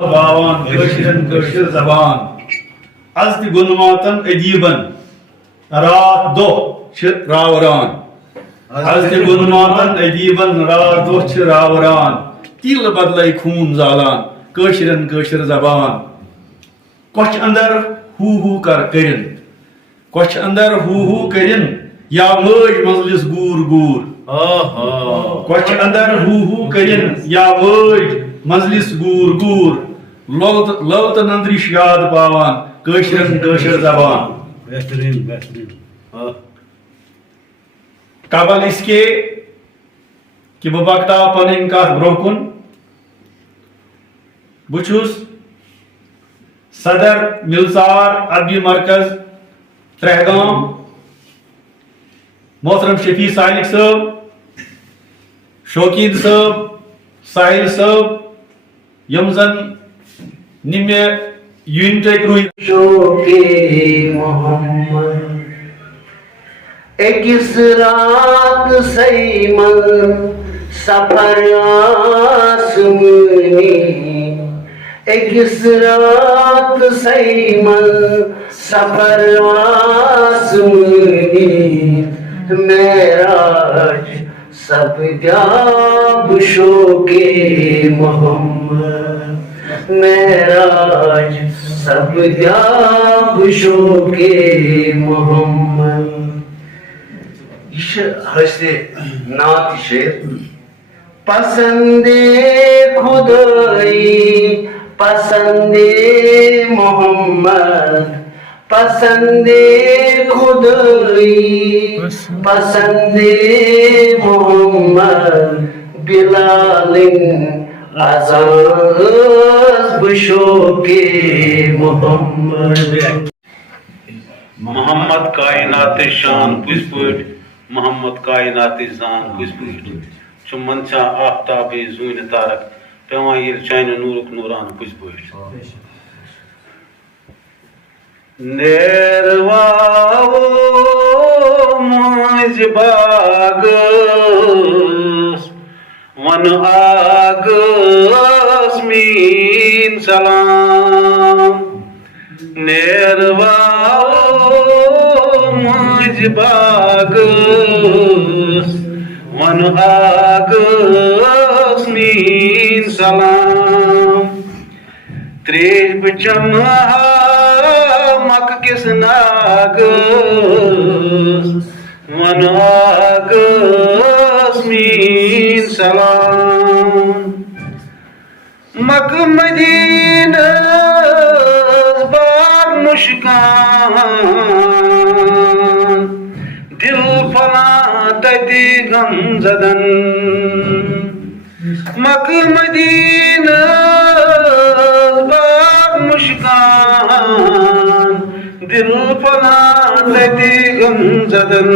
باوان کٲشرٮ۪ن کٲشِر زبان از تہِ گُنماتن ادیٖبن رات دۄہ چھِ راوران از تہِ گُنماتن ادیٖبن رات دۄہ چھِ راوران تیٖل بدلے خوٗن زالان کٲشرٮ۪ن کٲشِر زبان کۄچھِ اندر ہو کرن کۄچھِ اندر ہو کرن یا مٲج منزلس گوٗر گوٗر کۄچھِ اندر ہو کرن یا مٲج منزلس گوٗر گوٗر لل تہٕ نندرِش یاد پاوان کٲشرٮ۪ن کٲشِر زبان قبل اس کے کہ بہٕ پکناو پنٕنۍ کتھ برونٛہہ کُن بہٕ چھُس صدر ملژار ادبی مرکز ترہگام محترم شفیع سالک صٲب شوقین صٲب ساحل صٲب یم زن نمہ یونٹک روی شوقے محمد اکس رات سیمن سفر آسمانی اکس رات سیمن سفر آسمانی معراج سب جاب شوقے محمد معراج سب جاب شوقے محمد. یہ حسن نعت شعر پسند خدائی پسند محمد پسند خدائی پسند محمد بلال اذان بشوقے محمد. محمد کائنات شان پز پٲٹھۍ محمد کائنات زان پز پٲٹھۍ چھُ منٛدچھان آفتاب زوٗنہِ تارک پیٚوان ییٚلہِ چانہِ نوٗرُک نوٗران پٔزۍ پٲٹھۍ. نیرواو مٔنٛزۍ باغس ون آگس میٖن سلام نیرواو مٔنٛزۍ باغس ون آگس میٖن سلام تریش بہٕ چمہٕ ہا مکہٕ کِس ناگس ون آگس میٖن سلام مکہٕ مدیٖنس باغ مُشکان دل پھۄلان تتہِ غم زدن مکہٕ مدیٖنس باغ مُشکان دل پھۄلان تتہِ غم زدن